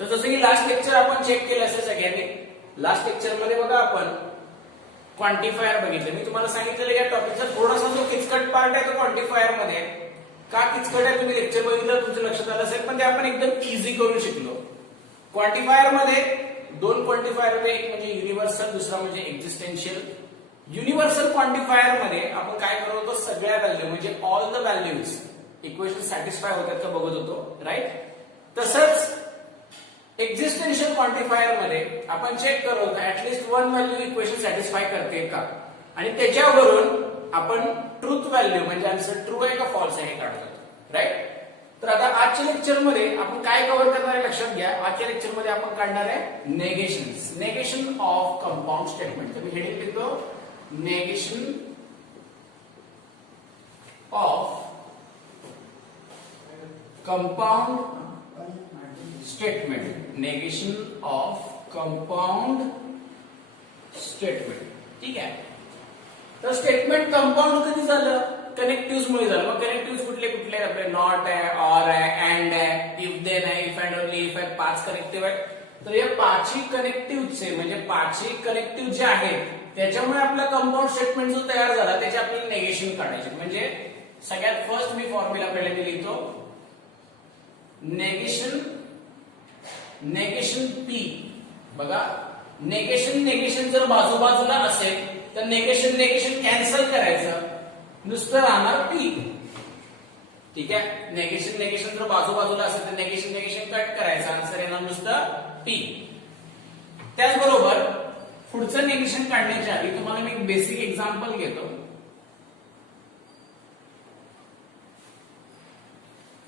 तर जसं की लास्ट लेक्चर आपण चेक केलं असेल सगळ्यांनी. लास्ट लेक्चर मध्ये बघा आपण क्वांटिफायर बघितलं. मी तुम्हाला सांगितलेलं या टॉपिकचा थोडासा जो किचकट पार्ट आहे तो क्वांटिफायर मध्ये आहे. का किचकट आहे तुम्ही लेक्चर बघितलं तुमचं लक्षात आलं असेल, पण ते आपण एकदम इझी करून शिकलो. क्वांटिफायर मध्ये दोन क्वांटिफायर होते, एक म्हणजे युनिव्हर्सल, दुसरा म्हणजे एक्झिस्टेन्शियल. युनिव्हर्सल क्वांटिफायर मध्ये आपण काय करत होतो, सगळ्या व्हॅल्यू म्हणजे all the values equation satisfy होतात का बघत होतो, राईट. तसंच एक्झिस्टेन्शियल क्वांटिफायर मध्ये आपण चेक करत होतो at least one value equation satisfy करते का, आणि त्याच्यावरून आपण ट्रूथ व्हॅल्यू म्हणजे आन्सर ट्रू आहे का फॉल्स आहे हे काढतो, राईट. तर आता आजच्या लेक्चर मध्ये आपण काय कव्हर करणार आहे लक्षात घ्या. आजच्या लेक्चर मध्ये आपण काढणार आहे नेगेशन ऑफ कंपाऊंड स्टेटमेंट. तर मी हेडिंग लिहितो negation of compound statement. Negation of compound statement, ठीक आहे. तर स्टेटमेंट कंपाऊंड कधी झालं, कनेक्टिव्ह मुळे झालं. मग कनेक्टिव्ह कुठले कुठले आपले नॉट आहे, ऑर आहे, अँड आहे, इफ देन आहे, इफ अँड ओनली इफ आहे, 5 कनेक्टिव्ह आहेत. तर या 5ही कनेक्टिव्हचे म्हणजे 5ही कनेक्टिव्ह जे आहेत त्याच्यामुळे आपला कंपाऊंड स्टेटमेंट जो तयार झाला त्याचे आपल्याला नेगेशन काढायचे. म्हणजे सगळ्यात फर्स्ट मी फॉर्म्युला पहिल्यांदा लिहितो नेगेशन पी. बघा नेगेशन जर बाजूबाजूला असेल तर नेगेशन कॅन्सल करायचं, नुसतं राहणार पी, ठीक आहे. नेगेशन जर बाजूबाजूला असेल तर नेगेशन कट करायचं, आन्सर येणार नुसतं पी. त्याचबरोबर पुढचं नेगेशन काढण्याच्या आधी तुम्हाला मी एक बेसिक एक्झाम्पल घेतो.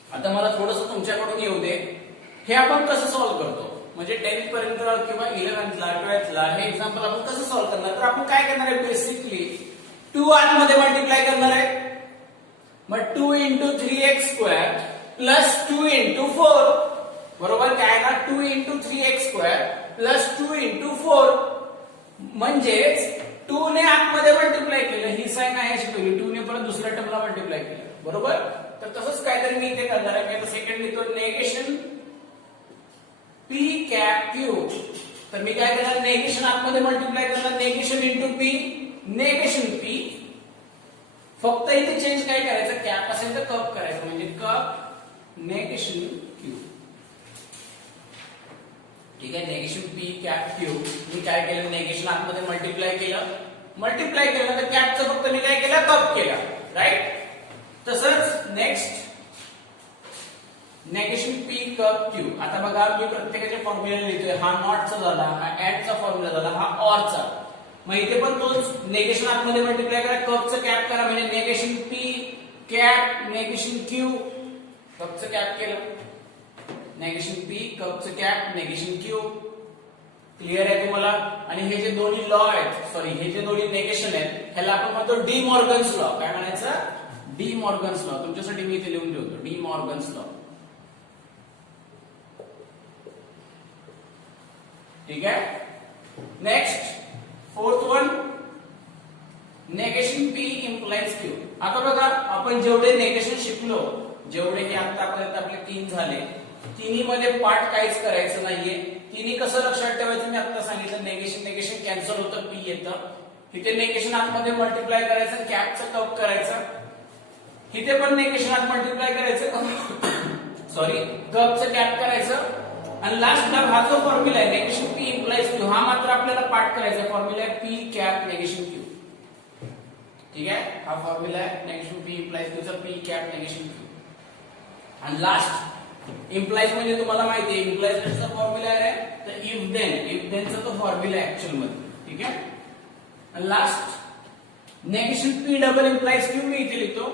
आता मला थोडंसं तुमच्याकडून येऊ दे. हे आपण कसं सॉल्व्ह करतो म्हणजे 10th पर्यंत किंवा 11th ला 12th ला हे एक्झाम्पल आपण कसं सॉल्व्ह करणार. तर आपण काय करणार आहे, बेसिकली 2 आतमध्ये मल्टिप्लाय करणार आहे. मग 2 into 3x² प्लस 2 into 4 बरोबर काय ना, 2 into 3x² प्लस 2 into 4 म्हणजेच 2 ने आतमध्ये मल्टिप्लाय केलं, ही साइन आहे शिकवली, 2 ने परत दुसऱ्या टर्मला मल्टिप्लाय केलं, बरोबर. तर तसंच काहीतरी मी इथे करणार आहे. मी सेकंड लिहितो नेगेशन पी कॅप क्यू. तर मी काय करणार, नेगेशन आतमध्ये मल्टिप्लाय करणार, negation into P, negation P. फक्त इथे चेंज काय करायचं, कॅप असेल तर कप करायचं, म्हणजे कप नेगेशन क्यू, ठीक आहे. Negation P cap Q. मी काय केलं, नेगेशन आतमध्ये मल्टिप्लाय केलं तर कॅपचं फक्त मी काय केलं, कप केला, राईट. तसंच next negation P cup Q. आता बघा मी प्रत्येकाच्या फॉर्म्युला लिहितोय. हा नॉटचा झाला, हा ऍडचा फॉर्म्युला झाला, हा ऑरचा. मग इथे पण तोच नेगेशन आतमध्ये मल्टिप्लाय करा, कपचं कॅप करा, म्हणजे negation P cap negation Q. कपचं कॅप केलं, नेगेशन पी कपचं कॅप नेगेशन क्यू. क्लिअर आहे तुम्हाला. आणि हे जे दोन्ही लॉ आहेत, सॉरी हे जे दोन्ही नेगेशन आहेत ह्याला आपण म्हणतो डी मॉर्गन्स लॉ. काय म्हणायचं, डी मॉर्गन्स लॉ. तुमच्यासाठी मी इथे लिहून ठेवतो डी मॉर्गन्स लॉ, ठीक आहे. Next fourth one negation P implies Q. आता बघा आपण जेवढे नेगेशन शिकलो, जेवढे की आतापर्यंत आपले 3 झाले, तिन्ही मध्ये पार्ट काहीच करायचं नाहीये. तिन्ही कसं लक्षात ठेवायचं मी आता सांगितलं. नेगेशन कॅन्सल होतं, पी येतं. इथे नेगेशन आतमध्ये मल्टिप्लाय करायचं, कॅपचं कप करायचं. इथे पण नेगेशन आत मल्टिप्लाय करायचं, सॉरी कपचं कॅप करायचं. आणि लास्टला हा जो फॉर्म्युला आहे नेगेशन पी इम्प्लाइज क्यू, हा मात्र आपल्याला पाठ करायचा. फॉर्म्युला आहे पी कॅप नेगेशन क्यू, ठीक आहे. हा फॉर्म्युला आहे नेगेशन पी इम्प्लाइज क्यूचा, पी कॅप नेगेशन क्यू. आणि लास्ट इम्प्लाइज म्हणजे तुम्हाला माहिती आहे इम्प्लाइजचा फॉर्म्युला आहे तर इफ देनचा तो फॉर्म्युला आहे ऍक्च्युअल मध्ये, ठीक आहे. आणि last negation P double implies Q मी इथे लिहितो.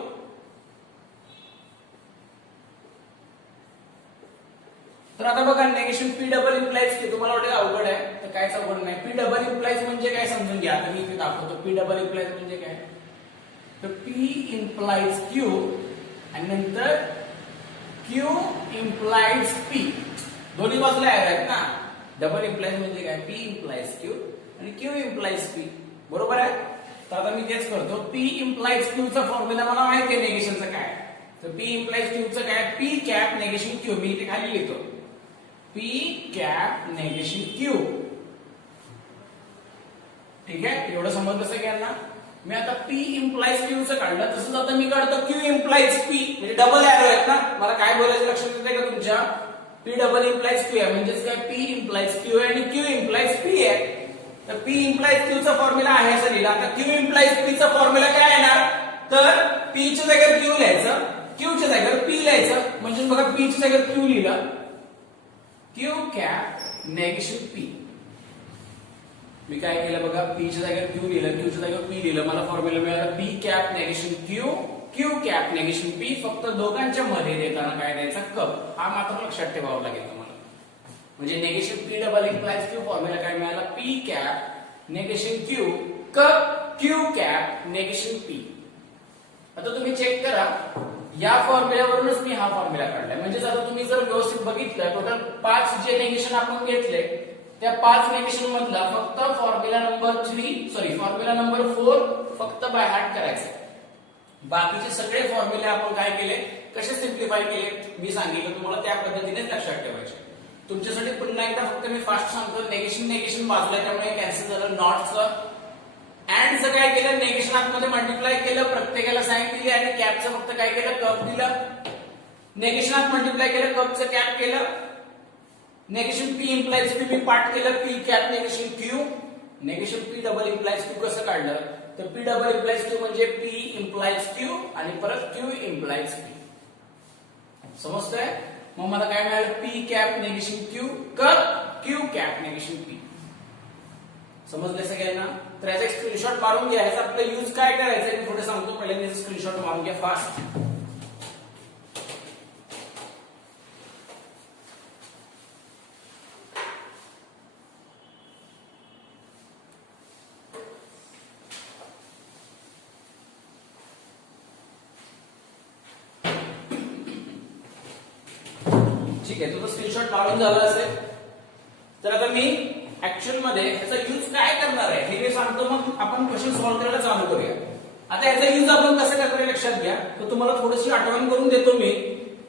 तर आता बघा negation P double implies Q तुम्हाला वाटेल अवघड आहे, तर कायच अवघड नाही. पी डबल इम्प्लाइज म्हणजे काय समजून घ्या. आता मी इथे दाखवतो पी डबल इम्प्लाइज म्हणजे काय. तर पी इम्प्लाइज क्यू आणि नंतर क्यू इम्प्लाइज पी, दोन्ही बाजूला ऍड आहेत ना. डबल इम्प्लाइज म्हणजे काय, पी इम्प्लाइज क्यू आणि क्यू इम्प्लाइज पी, बरोबर आहे. तर आता मी तेच करतो. पी इम्प्लाइज क्यूचा फॉर्म्युला मला माहिती आहे नेगेशनचा काय. तर पी इम्प्लाइज क्यूचं काय, पी कॅप नेगेशन क्यू मी इथे खाली लिहितो. P cap negation Q. ठीक आहे, एवढं समजलं सगळ्यांना. मी आता P इम्प्लाइज Q चं काढलं, तसंच आता मी काढतो Q इम्प्लाइज P, म्हणजे डबल एरो आहेत ना. मला काय बोलायचं लक्षात येते का तुमच्या? P डबल इम्प्लाइज Q आहे, म्हणजेच काय P इम्प्लाइज Q आहे आणि Q इम्प्लाइज P आहे. तर P इम्प्लाइज Q चा फॉर्म्युला आहे असं लिहिला. आता Q इम्प्लाइज P चा फॉर्म्युला काय येणार? तर P च्या जागेवर Q लिहायचं, Q च्या जागेवर P लिहायचं, म्हणजे बघा P च्या जागेवर Q लिहिलं, Q कॅप नेगेशन P. मी काय केलं बघा, P च्या जागेवर Q लिहिलं, Q च्या जागेवर P लिहिलं, मला फॉर्म्युला मिळाला P cap negation Q, Q cap negation P. फक्त दोघांच्या मध्ये देताना काय द्यायचा? कप. हा मात्र लक्षात ठेवावा लागेल तुम्हाला. म्हणजे negation P double implies Q formula काय मिळाला? P cap negation Q, cup Q cap negation P. आता तुम्ही चेक करा, या फॉर्म्युल्यावरूनच मी हा फॉर्म्युला काढलाय. म्हणजे आता तुम्ही जर व्यवस्थित बघितलं, टोटल 5 जे नेगेशन आपण घेतले, त्या 5 नेगेशन मधला फक्त फॉर्म्युला नंबर 4 फक्त बाय हार्ट करायचं. बाकीचे सगळे फॉर्म्युले आपण काय केले, कसे सिम्प्लिफाय केले मी सांगितलं तुम्हाला, त्या पद्धतीनेच लक्षात ठेवायचे. तुमच्यासाठी पुन्हा एकदा फक्त मी फास्ट सांगतो. नेगेशन बाजूला, त्यामुळे कॅन्सल झालं. नॉटचं अँड चं काय केलं, नेगेशन आतमध्ये मल्टिप्लाय केलं, प्रत्येकाला साइन दिली, आणि कॅपचं फक्त काय केलं, कप दिलं. नेगेशन आत मल्टिप्लाय केलं, कपचं कॅप केलं. नेगेशन P इम्प्लाइज P मी पार्ट केलं, P cap negation Q. Negation P double implies Q कसं काढलं, तर P डबल इम्प्लाइज Q म्हणजे P इम्प्लाइज Q आणि परत Q इम्प्लाइज P. समजतंय? मग मला काय मिळालं? P cap negation Q, cup Q cap negation P. समजले सगळ्यांना? तर याचा एक स्क्रीनशॉट मारून घ्या. ह्याचा आपलं यूज काय करायचं मी पुढे सांगतो. पहिल्यांदा स्क्रीनशॉट मारून घ्या फास्ट. ठीक आहे, तुझं स्क्रीनशॉट मारून झाला असेल. तर आता मी ऍक्च्युअल मध्ये याचा यूज काय करणार आहे हे मी सांगतो, मग आपण क्वेश्चन सॉल्व्ह करायला चालू करूया. आता याचा यूज आपण कसं करणार लक्षात घ्या. तर तुम्हाला थोडीशी आठवण करून देतो मी.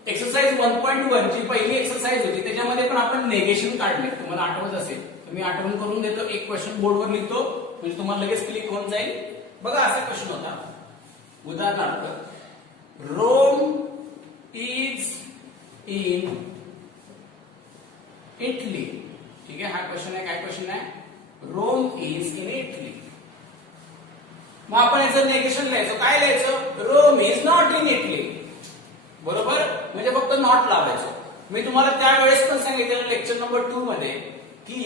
एक्सरसाइज 1.1 जी पहिली एक्सरसाइज होती त्याच्यामध्ये पण आपण नेगेशन काढले, तुम्हाला आठवत असेल तर मी आठवण करून देतो. एक क्वेश्चन बोर्डवर लिहितो म्हणजे तुम्हाला लगेच क्लिक होऊन जाईल. बघा असा क्वेश्चन होता, उदाहरणार्थ रोम इज इन इटली. ठीक आहे, हा क्वेश्चन आहे. काय क्वेश्चन आहे? Rome is in Italy. मग आपण याचं नेगेशन लिहायचं. काय लिहायचं? Rome is not in Italy. बरोबर, म्हणजे फक्त नॉट लावायचं. मी तुम्हाला त्यावेळेस पण सांगितलेलं लेक्चर नंबर 2 मध्ये की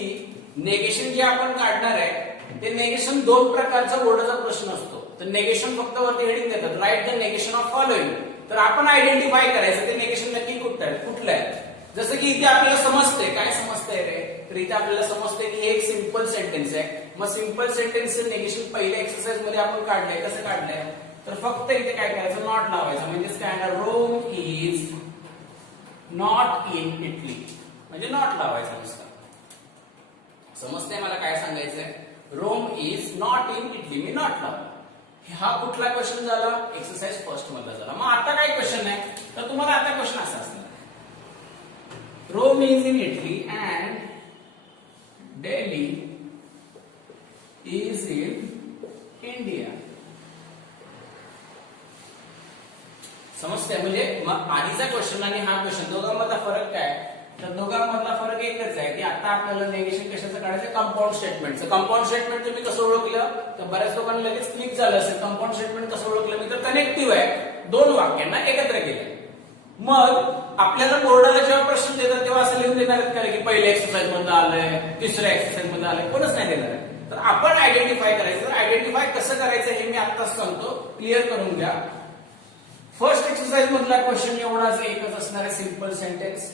नेगेशन जे आपण काढणार आहे ते नेगेशन 2 प्रकारचा बोर्डाचा प्रश्न असतो. तर नेगेशन फक्त वरती हेडिंग देतात, right the negation of following. तर आपण आयडेंटिफाय करायचं ते नेगेशन नक्की कुठलं आहे. जसं की इथे आपल्याला समजतंय, काय समजतंय रे, तर इथे आपल्याला समजतंय की हे एक सिंपल सेंटेन्स आहे. मग सिंपल सेंटेन्सचं नेगेशन पहिल्या एक्सरसाइज मध्ये आपण काढलंय. कसं काढलंय, तर फक्त इथे काय करायचं, नॉट लावायचं. म्हणजेच काय आहे, Rome is not in Italy, म्हणजे नॉट लावायचं नुसतं. समजतंय मला काय सांगायचंय? Rome is not in Italy, मी नॉट लावला. हा कुठला क्वेश्चन झाला? एक्सरसाइज फर्स्ट मधला झाला. मग आता काय क्वेश्चन आहे, तर तुम्हाला आता क्वेश्चन असा असणार, Rome is in Italy and Delhi is in India. समजते? म्हणजे मग आधीचा क्वेश्चन आणि हा क्वेश्चन दोघांमधला फरक काय? तर दोघांमधला फरक एकच आहे की आता आपल्याला नेगेशन कशाचं काढायचं? कंपाऊंड स्टेटमेंटचं. कंपाऊंड स्टेटमेंट तुम्ही कसं ओळखलं, तर बऱ्याच लोकांना लगेच क्लिक झालं असेल. कंपाऊंड स्टेटमेंट कसं ओळखलं मी, तर कनेक्टिव्ह आहे, 2 वाक्यांना एकत्र केलं. मग आपल्याला बोर्डाला जेव्हा प्रश्न देतात तेव्हा असं लिहून देणार आहेत का की पहिल्या एक्सरसाइज मध्ये आलंय, तिसऱ्या एक्सरसाइज मध्ये आलंय? कोणच नाही देणार आहे. तर आपण आयडेंटिफाय करायचं. तर आयडेंटिफाय कसं करायचं हे मी आत्ताच सांगतो, क्लिअर करून घ्या. फर्स्ट एक्सरसाइज मधला क्वेश्चन एवढाच एकच असणार आहे, सिंपल सेंटेन्स.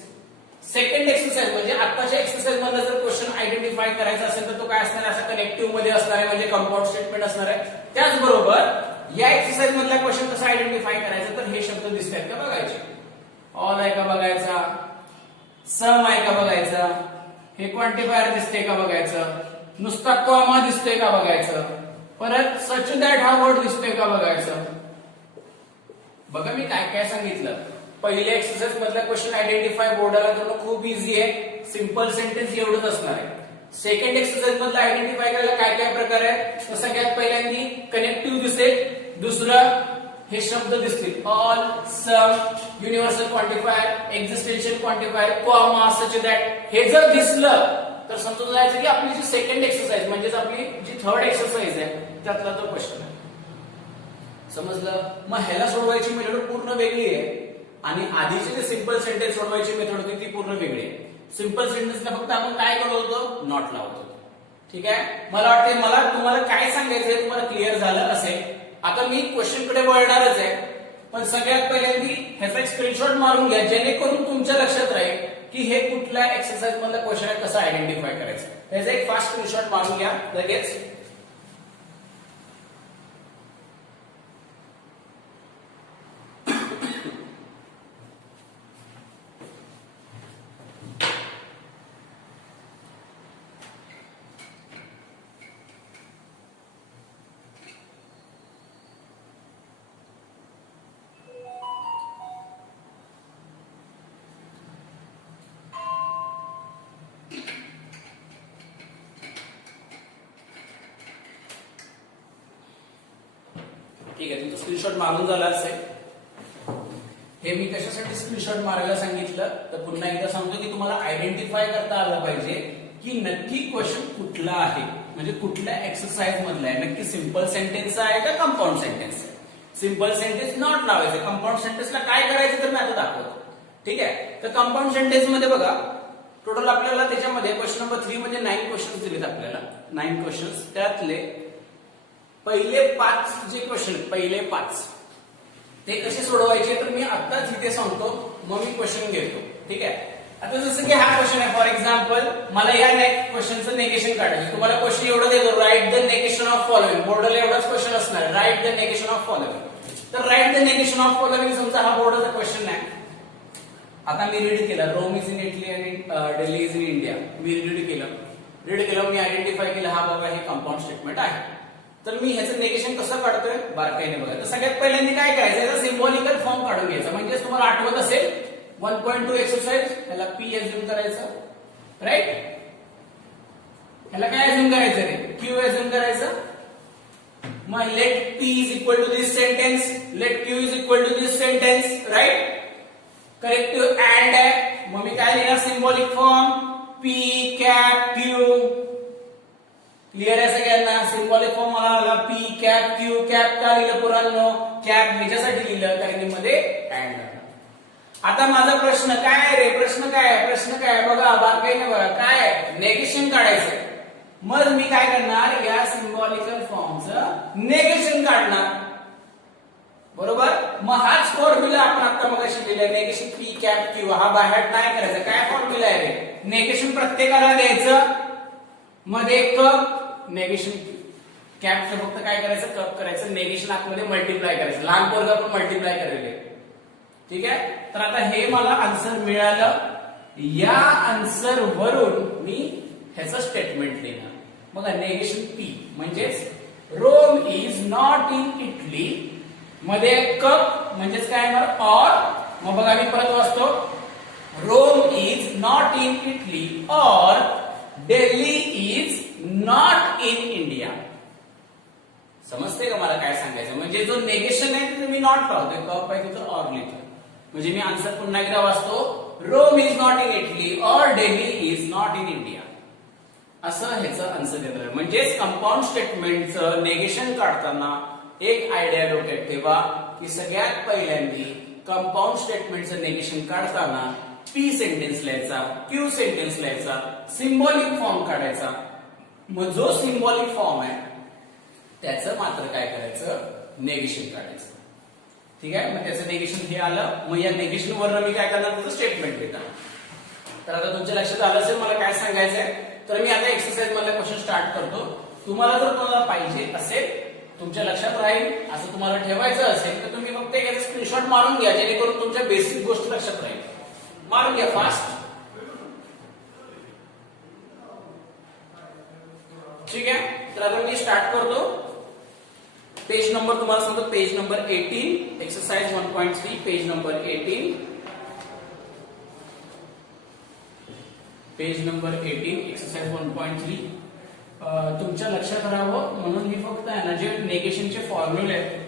सेकंड एक्सरसाइज म्हणजे आताच्या एक्सरसाइज मधला जर क्वेश्चन आयडेंटिफाय करायचा असेल तर तो काय असणार आहे, असा कनेक्टिव्ह मध्ये असणार आहे, म्हणजे कंपाऊंड स्टेटमेंट असणार आहे. त्याचबरोबर या एक्सरसाइज मधला क्वेश्चन कसा आयडेंटिफाय करायचा, तर हे शब्द दिसत आहेत का बघायचे. ऑल आहे का बघायचा, सम आहे का बघायचा, हे क्वांटिफायर दिसते का बघायचं, नुसता कॉमा दिसतोय का बघायचं, परत सच दॅट हा वर्ड दिसतोय का बघायचं. बघा मी काय काय सांगितलं. पहिल्या एक्सरसाइज मधला क्वेश्चन आयडेंटिफाय बोर्डाला करणं खूप इझी आहे. सिंपल सेंटेन्स एवढंच असणार आहे. सेकंड एक्सरसाइज मधला आयडेंटिफाय करायला काय काय प्रकार आहे, तर सगळ्यात पहिल्यांदी कनेक्टिव्ह दिसेल, दुसरं हे शब्द दिसतील all, some, universal quantifier, existential quantifier, comma, such that. हे जर दिसलं तर समजून जायचं की आपली जी सेकंड एक्सरसाइज म्हणजेच आपली जी थर्ड एक्सरसाइज आहे त्यातला तो क्वेश्चन आहे. समजलं. मग ह्याला सोडवायची मेथड पूर्ण वेगळी आहे आणि आधीची जे सिंपल सेंटेन्स सोडवायची मेथड होती ती पूर्ण वेगळी आहे. सिंपल सेंटेन्सला फक्त आपण काय करत होतो, नॉट लावत होतो. ठीक आहे. मला वाटते मला तुम्हाला काय सांगायचंय तुम्हाला क्लिअर झालं असेल. आता मी क्वेश्चन कडे वळणारच आहे, पण सगळ्यात पहिल्यांदी ह्याचा एक स्क्रीनशॉट मारून घ्या जेणेकरून तुमच्या लक्षात राहील की हे कुठल्या एक्सरसाइज मधला क्वेश्चन आहे, कसं आयडेंटिफाय करायचं. त्याचा एक फास्ट स्क्रीनशॉट मारून घ्या लगेच. ठीक आहे, तुमचं स्क्रीनशॉट मारून झाला असेल. हे मी कशासाठी स्क्रीनशॉट मारायला सांगितलं तर पुन्हा एकदा सांगतो की तुम्हाला आयडेंटिफाय करता आलं पाहिजे की नक्की क्वेश्चन कुठला आहे, म्हणजे कुठल्या एक्सरसाइज मधला आहे, नक्की सिंपल सेंटेन्स आहे का कंपाऊंड सेंटेन्स आहे. सिंपल सेंटेन्स नॉट लावायचं, कंपाऊंड सेंटेन्सला काय करायचं तर मी आता दाखवतो. ठीक आहे. तर कंपाऊंड सेंटेन्स मध्ये बघा टोटल आपल्याला त्याच्यामध्ये क्वेश्चन नंबर 3 मध्ये 9 क्वेश्चन्स दिलेत आपल्याला. 9 क्वेश्चन्स, त्यातले पहिले 5 जे क्वेश्चन पहिले 5 ते कसे सोडवायचे तर मी आत्ताच इथे सांगतो, मग मी क्वेश्चन घेतो. ठीक आहे. आता जसं की हा क्वेश्चन आहे फॉर एक्झाम्पल, मला या क्वेश्चनचं नेगेशन काढायचं. तुम्हाला क्वेश्चन एवढं देतो, right the negation of following. बोर्डला एवढाच क्वेश्चन असणार, right the negation of following. तर right the negation of following समजा हा बोर्डाचा क्वेश्चन आहे. आता मी रीड केलं, रोम इज इन इटली आणि दिल्ली इज इन इंडिया. मी रीड केलं, मी आयडेंटिफाय केलं हा बाबा हे कंपाऊंड स्टेटमेंट आहे. तर मी ह्याचं नेगेशन कसं काढतोय बारकाईने बघा. तर सगळ्यात पहिल्यांदा काय करायचं, याचा सिम्बॉलिकल फॉर्म काढून घ्यायचा. म्हणजे तुम्हाला आठवत असेल 1.2 एक्सरसाइज, ह्याला पी एज्युम करायचं, राईट. ह्याला काय एज्युम करायचं रे, क्यू एज्युम करायचं. मग let P is equal to this sentence, let Q is equal to this sentence, right. Connective and आहे, मग मी काय लिहिणार symbolic form P cap Q. Clear आहे सगळ्यांना. सिम्बॉलिक फॉर्म मला आला पी कॅप क्यू. कॅप का लिहिलं पुरांनो, कॅप ह्याच्यासाठी लिहिलं कारण मध्ये अँड. आता माझा प्रश्न काय रे, प्रश्न काय बघा बारकाईने बघा, काय नेगेशन काढायचंय. मग मी काय करणार, या सिम्बॉलिकल फॉर्मचं नेगेशन काढणार, बरोबर. मग हाच फॉर्म्युला आपण आता मग शिकलेला नेगेशन पी कॅप क्यू. हा बाहेर नाही करायचा. काय फॉर्म्युला आहे रे, नेगेशन प्रत्येकाला द्यायचं, मध्ये कप नेगेशन कॅपचं फक्त काय करायचं, कप करायचं. नेगेशन आतमध्ये मल्टिप्लाय करायचं. लहान पोरगा पण मल्टिप्लाय करायचे. ठीक आहे. तर आता हे मला आन्सर मिळालं. या आन्सर वरून मी ह्याचं स्टेटमेंट लिहिणार. बघा नेगेशन पी म्हणजेच Rome is not in Italy, मध्ये कप म्हणजेच काय येणार ऑर. मग बघा मी परत वाचतो, Rome is not in Italy or Delhi is not in India. समजते का मला काय सांगायचं. म्हणजे जो नेगेशन आहे तिथे मी नॉट लावतोय, कप आहे तिथं ऑर लिहितो. म्हणजे मी आन्सर पुन्हा एकदा वाचतो, Rome is not in Italy or Delhi is not in India. असं ह्याचं आन्सर देणार. म्हणजेच कंपाऊंड स्टेटमेंटचं नेगेशन काढताना एक आयडिया डोक्यात ठेवा की सगळ्यात पहिल्यांदी कंपाऊंड स्टेटमेंटचं नेगेशन काढताना पी सेंटेन्स लिहायचा, क्यू सेंटेन्स लिहायचा, सिम्बॉलिक फॉर्म काढायचा. मग जो सिम्बॉलिक फॉर्म आहे त्याचं मात्र काय करायचं, नेगेशन काढायचं. ठीक आहे. मग त्याचं नेगेशन हे आलं. मग या नेगेशन वरनं मी काय करणार, त्याचं स्टेटमेंट लिहिणार. तर आता तुमच्या लक्षात आलं असेल मला काय सांगायचंय. तर मी आता एक्सरसाइज मधला क्वेश्चन स्टार्ट करतो. तुम्हाला जर तुम्हाला पाहिजे असेल, तुमच्या लक्षात राहील असं तुम्हाला ठेवायचं असेल तर तुम्ही फक्त याचा स्क्रीनशॉट मारून घ्या जेणेकरून तुमच्या बेसिक गोष्टी लक्षात राहील. मारून घ्या फास्ट. ठीक आहे. तर आता मी स्टार्ट करतो. पेज नंबर तुम्हाला सांगतो, page number 18, exercise 1.3, page number 18. Page number 18 exercise 1.3. तुमच्या लक्षात राहावं म्हणून मी फक्त आहे ना जे नेगेशनचे फॉर्म्युले आहेत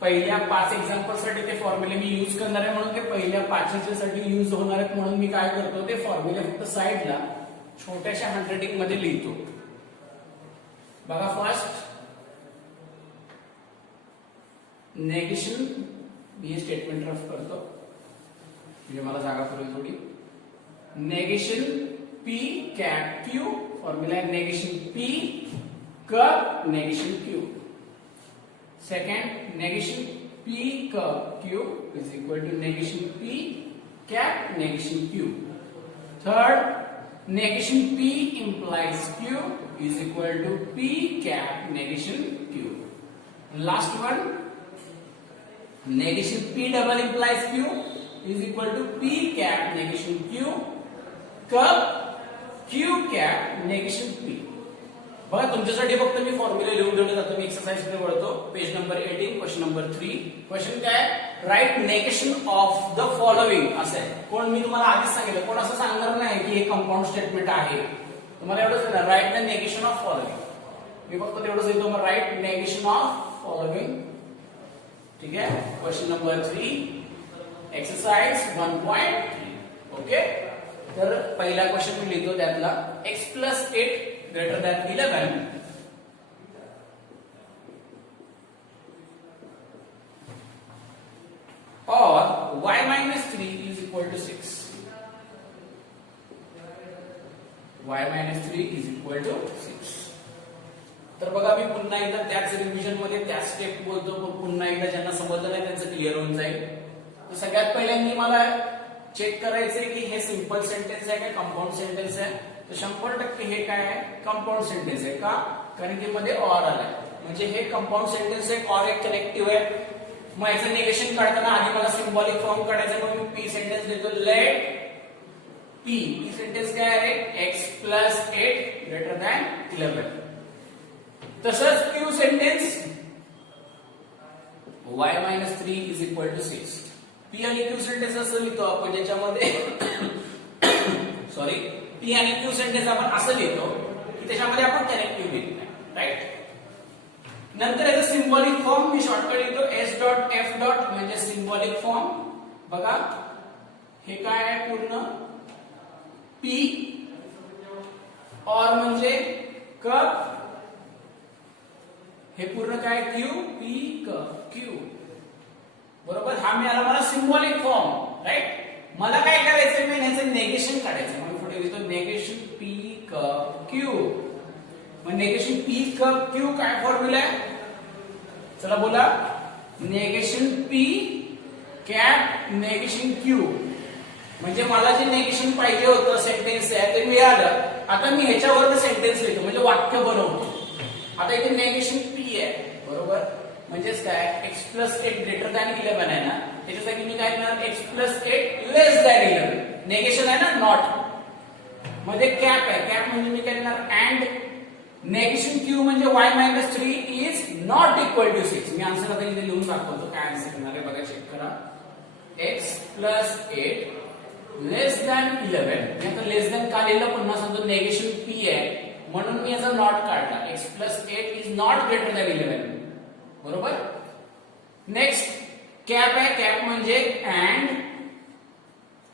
पहिल्या 5 एक्झाम्पल साठी ते फॉर्म्युले मी यूज करणार आहे, म्हणून ते पहिल्या 5 साठी यूज होणार आहेत, म्हणून मी काय करतो ते फॉर्म्युले फक्त साइडला छोट्याशा हँडरायटिंग मध्ये लिहितो. बघा फर्स्ट नेगेशन, मी हे स्टेटमेंट रफ करतो म्हणजे मला जागा पुरेल थोडी. Negation P cap Q, formula आहे negation P cup negation Q. Second negation P cup Q is equal to negation P cap negation Q. Third negation P implies Q is equal to P cap negation Q. Last one negation P double implies Q is equal to P cap negation Q cup Q cap negation P. बघा तुमच्यासाठी फक्त मी formula लिहून देऊन जातो. मी exercise कडे वळतो. Page number 18 question number 3. Question काय? Right negation of the following असं आहे. कोण मी तुम्हाला आधीच सांगितलं, कोण असं सांगणार नाही की हे कंपाऊंड स्टेटमेंट आहे. तुम्हाला एवढंच ना right the negation of following. मी फक्त तेवढंच देतो, मग राईट नेगेशन ऑफ फॉलोइंग. ठीक आहे. Question number 3 exercise 1.3. ओके. तर पहिला क्वेश्चन मी लिहितो त्यातला x + 8 greater than 11 or y - 3 is equal to 6. y - 3 is equal to 6. तर बघा मी पुन्हा एकदा त्याच रिव्हिजन मध्ये त्याच स्टेप बोलतो, पण पुन्हा एकदा ज्यांना समजलं नाही त्यांचं क्लिअर होऊन जाईल. तर सगळ्यात पहिल्यांदा मला चेक करायचंय की हे सिंपल सेंटेन्स आहे का कंपाऊंड सेंटेन्स आहे. तर 100% हे काय आहे? कंपाऊंड सेंटेन्स आहे. का? कारण की मध्ये ऑर आलाय, म्हणजे हे कंपाऊंड सेंटेन्स आहे. ऑर एक कनेक्टिव्ह आहे. मग याचं निगेशन काढताना आधी मला सिंबॉलिक फॉर्म काढायचा, मग मी पी सेंटेन्स देतो. लेट पी सेंटेन्स काय आहे? x + 8 greater than 11. तसंच Q sentence y - 3 is equal to 6. P आणि क्यू सेंटेन्स असं लिहितो आपण ज्याच्यामध्ये सॉरी पी आणि क्यू सेंटेन्स आपण असं लिहितो की त्याच्यामध्ये आपण कनेक्टिव्ह लिहित नाही. राईट. नंतर याचा सिंबॉलिक फॉर्म मी शॉर्टकट लिहितो s.f. म्हणजे सिंबॉलिक फॉर्म. बघा हे काय आहे? पूर्ण पी और म्हणजे कप. हे पूर्ण काय? Q P cup Q. बरोबर. हा मिळाला मला सिंबॉलिक फॉर्म. राईट. मला काय करायचंय? मी याचं नेगेशन काढायचं. मग पुढे लिहितो नेगेशन पी कप क्यू. मग नेगेशन पी कप क्यू काय फॉर्म्युला आहे? चला बोला. Negation P cap negation Q. म्हणजे मला जे नेगेशन पाहिजे होतं सेंटेन्स आहे ते मिळालं. आता मी ह्याच्यावर सेंटेन्स लिहितो म्हणजे वाक्य बनवतो. आता इथे नेगेशन पी आहे. बरोबर. म्हणजेच काय? x + 8 greater than 11 आहे ना, त्याच्यासाठी मी काय करणार? x + 8 less than 11. नेगेशन आहे ना, नॉट मध्ये कॅप आहे. कॅप म्हणजे मी काय करणार? अँड नेगेशन q म्हणजे y - 3 is not equal to 6. Me answer आता इथे लिहून दाखवतो काय आन्सर करणार आहे. बघा चेक करा. x + 8 less than 11. मी आता लेस दॅन का लिहिलं पुन्हा सांगतो. नेगेशन p आहे म्हणून मी याचा नॉट काढला. x + 8 is not greater than 11. बरोबर. नेक्स्ट कॅप आहे. कॅप म्हणजे and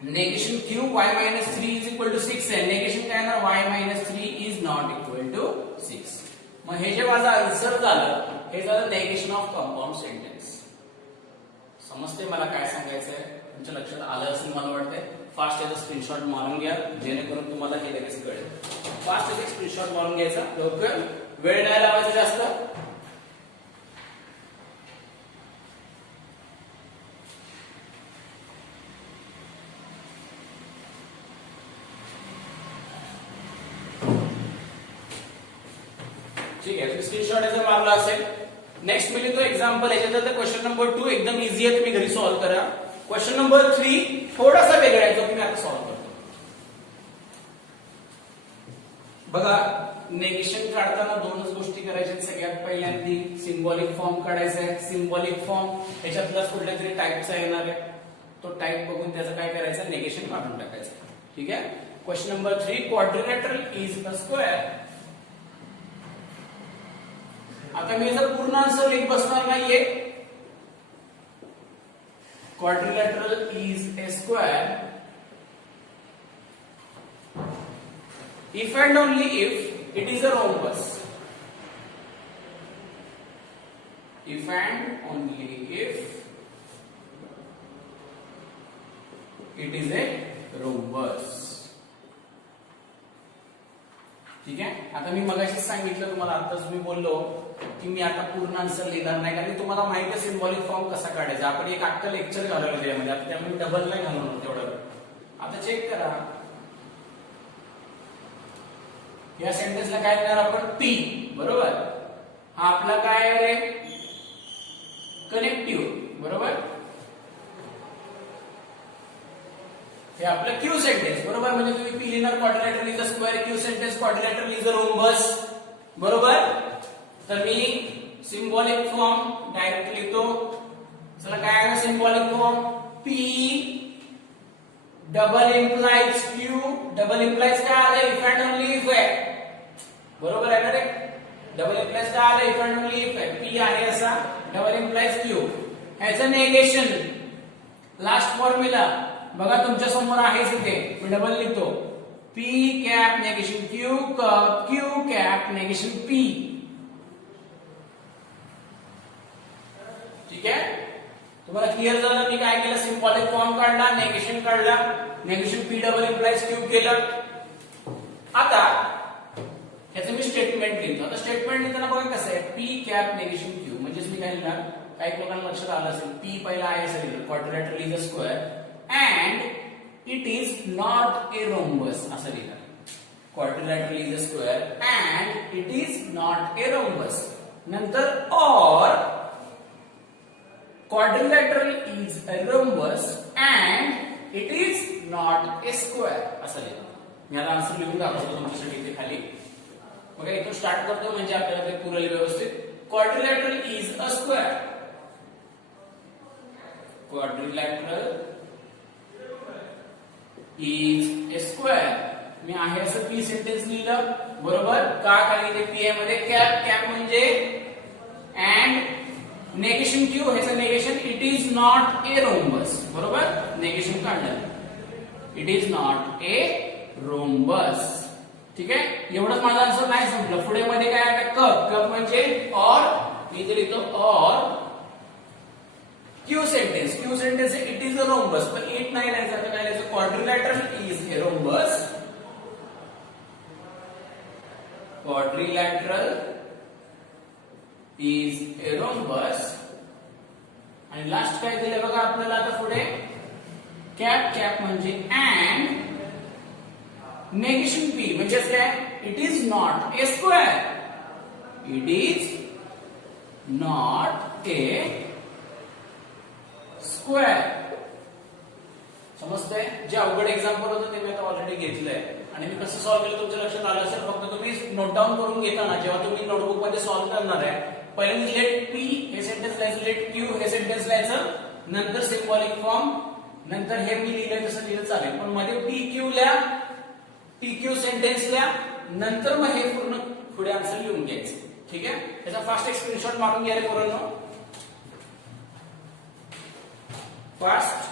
negation Q y - 3 is equal to 6 आहे. नेगेशन काय ना y - 3 is not equal to 6. मग हे जे माझं आन्सर झालं हे झालं नेगेशन ऑफ कंपाऊंड सेंटेन्स. समजते मला काय सांगायचंय? तुमच्या लक्षात आलं असेल मला वाटतंय. फास्ट याचा स्क्रीनशॉट मारून घ्या जेणेकरून तुम्हाला हे लगेच कळेल. फास्ट याचा स्क्रीनशॉट मारून घ्यायचा लवकर, वेळ नाही लावायचा जास्त. ठीक आहे. स्क्रीनशॉट याचा मारला असेल. नेक्स्ट मी लिहितो एक्झाम्पल. याच्यात क्वेश्चन नंबर 2 एकदम इझी आहे, तुम्ही घरी सॉल्व्ह करा. क्वेश्चन नंबर 3 थोडासा वेगळा आहे जो तुम्ही आता सॉल्व्ह करतो. बघा नेगेशन काढताना दोनच गोष्टी करायच्या. सगळ्यात पहिल्यांदा सिंबॉलिक फॉर्म काढायचा आहे. सिंबॉलिक फॉर्म ह्याच्यातलाच कुठल्या तरी टाईपचा येणार आहे. तो टाईप बघून त्याचं काय करायचं? नेगेशन काढून टाकायचं. ठीक आहे. Question number 3, quadrilateral is a square. आता मी जर पूर्ण आन्सर लिहित बसणार नाहीये. Quadrilateral is a square if and only if it is a rhombus. If and only if it is a rhombus. ठीक आहे. आता मी मगाशीच सांगितलं तुम्हाला, आताच मी बोललो की मी आता पूर्ण आन्सर लिहिणार नाही, कारण तुम्हाला माहिती आहे सिम्बॉलिक फॉर्म कसा काढायचा. आपण एक अख्खं लेक्चर घालवलं त्यामध्ये, आता त्यामुळे डबल नाही घालवणार तेवढं. आता चेक करा, या सेंटेन्सला काय लिहिणार आपण? पी. बरोबर. हा आपला काय आहे? कनेक्टिव्ह. बरोबर. हे आपलं क्यू सेंटेन्स. बरोबर. म्हणजे तुम्ही पी लिहिणार quadrilateral is a square, Q sentence quadrilateral is a rhombus. बरोबर. तर मी सिम्बॉलिक फॉर्म डायरेक्ट लिहितो. चला, काय आहे symbolic form? P double implies Q. Double implies काय आलं? इफ अँड ओनली इफ आहे. बरोबर आहे ना रे? डबल इम्प्लाइज काय आलं? इफ अँड ओनली इफ आहे. पी आहे असा, डबल इम्प्लाइज क्यू. ह्याचं नेगेशन, लास्ट फॉर्म्युला बघा तुमच्या समोर आहेच इथे, मी डबल लिहितो. P cap negation Q, Q cap negation P. ठीक आहे. तुम्हाला क्लिअर झालं मी काय केलं? सिम्बॉलिक फॉर्म काढला, नेगेशन काढला, negation P double implies Q केलं. आता याचं मी स्टेटमेंट लिहितो. आता स्टेटमेंट लिहिताना बघा कसं आहे? P cap negation Q. म्हणजेच मी काय लिहिणार? काही लोकांना लक्षात आलं असेल, पी पहिला आहे असं लिहिलं, quadrilateral is a square and it is not a rhombus असं लिहिणार. Quadrilateral is a square and it is not a rhombus. नंतर और quadrilateral is a rhombus and it is not a square असं लिहितो. मी आता आन्सर लिहून दाखवतो तुमच्यासाठी इथे खाली. बघा इथून स्टार्ट करतो म्हणजे आपल्याला ते पुरेल व्यवस्थित. Quadrilateral is a square. Quadrilateral is a square. मी आहे असं पी सेंटेन्स लिहिलं. बरोबर. का? कारण इथे पी मध्ये कॅप, कॅप म्हणजे अँड नेगेशन क्यू, ह्याचं negation it is not a rhombus. बरोबर. नेगेशन काढलं, it is not a rhombus. ठीक आहे. एवढंच माझा आन्सर नाही संपलं. पुढे मध्ये काय आहे? कप. कप म्हणजे और. मी इथे लिहितो और Q sentence. Q sentence it is a rhombus, पण इट नाही लिहायचं. आता काय लिहायचं? Quadrilateral is a rhombus. Quadrilateral is a rhombus. आणि लास्ट काय दिलंय बघा आपल्याला आता पुढे? कॅप. कॅप म्हणजे अँड नेगेशन पी म्हणजेच काय? It is not a square. It is not a square. समजतंय? जे अवघड एक्झाम्पल होतं ते मी आता ऑलरेडी घेतलंय आणि मी कसं सॉल्व्ह केलं तुमच्या लक्षात आलं असेल. फक्त तुम्ही नोट डाऊन करून घेताना जेव्हा तुम्ही नोटबुक मध्ये सॉल्व्ह करणार आहे, पहिल्यांदा लेट पी हे सेंटेन्स लिहायचं, लेट क्यू हे सेंटेन्स लिहायचं, नंतर सिम्बॉलिक फॉर्म, नंतर हे मी लिहिलंय तसं लिहिलं चालेल, पण मध्ये टी क्यू लिहा, टी क्यू सेंटेन्स लिहा, नंतर मग हे पूर्ण पुढे आन्सर लिहून घ्यायचं. ठीक आहे. त्याचा फास्ट एक स्क्रीनशॉट मारून घ्या रे पोरांनो. फास्ट.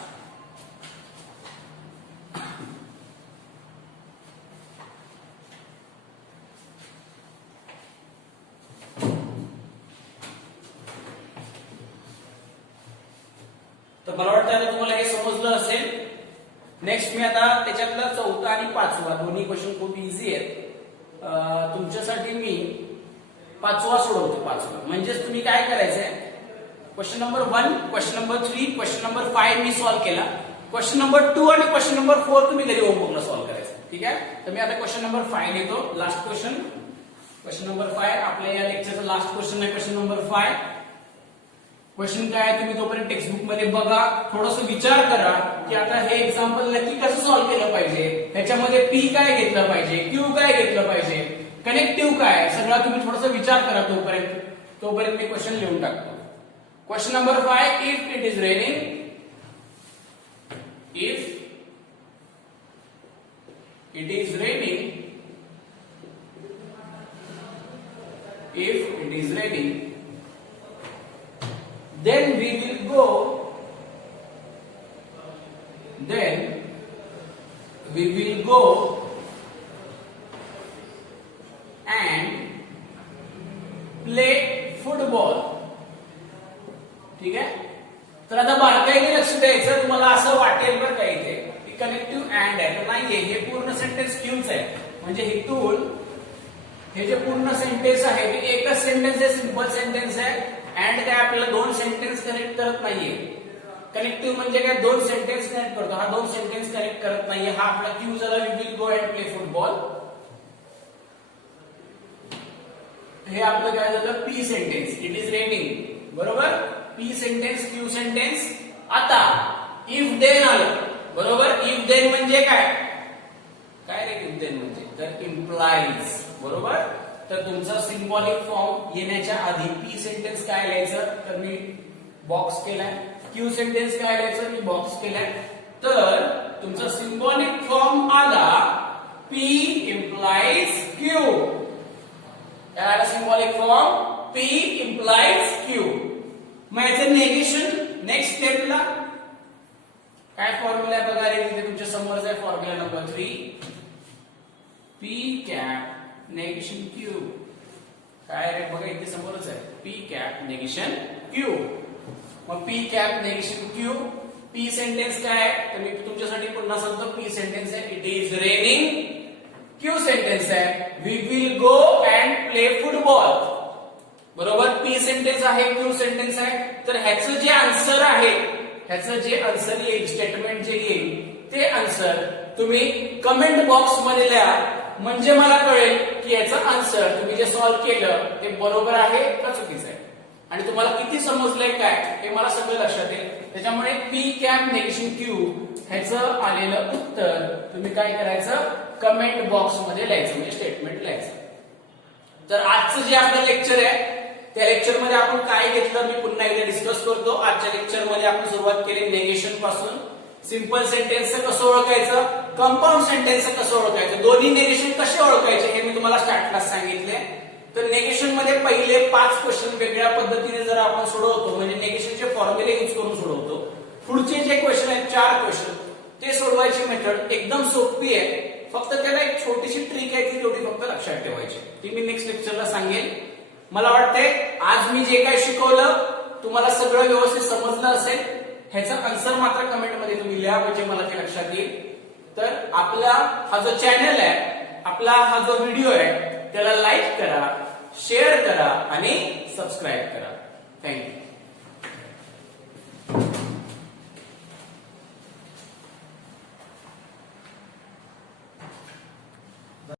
तर मला वाटतं आता तुम्हाला हे समजलं असेल. नेक्स्ट मी आता त्याच्यातला चौथा आणि पाचवा दोन्ही क्वेश्चन खूप इझी आहेत. तुमच्यासाठी मी पाचवा सोडवतो. पाचवा म्हणजेच तुम्ही काय करायचंय, question number 1, question number 3, question number 5 मी सॉल्व्ह केला. क्वेश्चन नंबर 2 आणि क्वेश्चन नंबर 4 तुम्ही घरी होमवर्कला सॉल्व्ह करायचं. ठीक आहे. तर मी आता क्वेश्चन नंबर 5 लिहितो. लास्ट क्वेश्चन, क्वेश्चन नंबर 5 आपल्या या लेक्चरचा लास्ट क्वेश्चन आहे. क्वेश्चन नंबर 5 क्वेश्चन काय आहे तुम्ही तोपर्यंत टेक्स्टबुक मध्ये बघा, थोडंसं विचार करा की आता हे एक्झाम्पल नक्की कसं सॉल्व्ह केलं पाहिजे, त्याच्यामध्ये पी काय घेतलं पाहिजे, क्यू काय घेतलं पाहिजे, कनेक्टिव्ह काय, सगळं तुम्ही थोडासा विचार करा. तोपर्यंत मी क्वेश्चन लिहून टाकतो. Question number 5, if it is raining, if it is raining, if it is raining, then we will go, then we will go and play football. ठीक आहे. तर आता बारकाईने लक्ष द्यायचं. तुम्हाला असं वाटेल बरं का इथे की कनेक्टिव्ह अँड आहे, तर नाहीये. हे पूर्ण सेंटेन्स क्यूच आहे. म्हणजे इथून हे जे पूर्ण सेंटेन्स आहे ते एकच सेंटेन्स आहे, सिंपल सेंटेन्स आहे. अँड काय आपल्याला दोन सेंटेन्स कनेक्ट करत नाहीये. कनेक्टिव्ह म्हणजे काय, दोन सेंटेन्स कनेक्ट करतो. हा दोन सेंटेन्स कनेक्ट करत नाहीये. हा आपला क्यू झाला, we will go and play football. हे आपलं काय झालं, P sentence, it is raining. बरोबर, पी सेंटेन्स, क्यू सेंटेन्स. आता इफ देन आलं. बरोबर, इफ देन म्हणजे काय, काय रे इफ देन म्हणजे, तर इम्प्लाइज. बरोबर, तर तुमचा सिंबॉलिक फॉर्म येण्याच्या आधी पी सेंटेन्स काय लिहायचं, तर मी बॉक्स केलाय. क्यू सेंटेन्स काय लिहायचं, मी बॉक्स केलाय. तर तुमचा सिंबॉलिक फॉर्म आला पी इम्प्लाइज क्यू. याला symbolic form P implies Q. मग याचं नेगेशन नेक्स्ट स्टेपला काय फॉर्म्युला आहे बघा रे, तिथे तुमच्या समोरच आहे formula number 3. P cap negation Q. काय रे बघा इथे समोरच आहे, पी कॅप नेगेशन क्यू. मग P cap negation Q. P sentence काय आहे, तर मी तुमच्यासाठी पुन्हा सांगतो. पी सेंटेन्स आहे it is raining. Q sentence आहे we will go and play football. बरोबर, पी सेंटेन्स आहे, क्यू सेंटेन्स आहे. तर ह्याचं जे आन्सर आहे, ह्याचं जे आन्सर येईल, स्टेटमेंट जे येईल ते आन्सर तुम्ही कमेंट बॉक्स मध्ये लिहा. म्हणजे मला कळेल की याचं आन्सर तुम्ही जे सॉल्व्ह केलं ते बरोबर आहे का चुकीचं आहे, आणि तुम्हाला किती समजलंय काय हे मला सगळं लक्षात येईल. त्याच्यामुळे पी कॅप नेगेशन क्यू ह्याचं आलेलं उत्तर तुम्ही काय करायचं, कमेंट बॉक्स मध्ये लिहायचं, म्हणजे स्टेटमेंट लिहायचं. तर आजचं जे आपलं लेक्चर आहे त्या लेक्चर मध्ये आपण काय घेतलं मी पुन्हा एकदा डिस्कस करतो. आजच्या लेक्चर मध्ये आपण सुरुवात केली नेगेशन पासून. सिंपल सेंटेन्स कसं ओळखायचं, कंपाऊंड सेंटेन्स कसं ओळखायचं, दोन्ही नेगेशन कसे ओळखायचे हे मी तुम्हाला स्टार्टला सांगितले. तर नेगेशन मध्ये पहिले 5 क्वेश्चन वेगळ्या पद्धतीने जर आपण सोडवतो, म्हणजे नेगेशनचे फॉर्म्युले यूज करून सोडवतो. पुढचे जे क्वेश्चन आहेत 4 क्वेश्चन ते सोडवायची मेथड एकदम सोपी आहे. फक्त त्याला एक छोटीशी ट्रिक आहे, ती तेवढी फक्त लक्षात ठेवायची. ती मी नेक्स्ट लेक्चरला सांगेन. मला वाटतंय आज मी जे काय शिकवलं तुम्हाला सगळं व्यवस्थित समजलं असेल. ह्याचा आन्सर मात्र कमेंट मध्ये तुम्ही लिहा, म्हणजे मला ते लक्षात येईल. तर आपला हा जो चॅनल आहे, आपला हा जो व्हिडिओ आहे त्याला लाईक करा, शेअर करा आणि सबस्क्राईब करा. थँक्यू.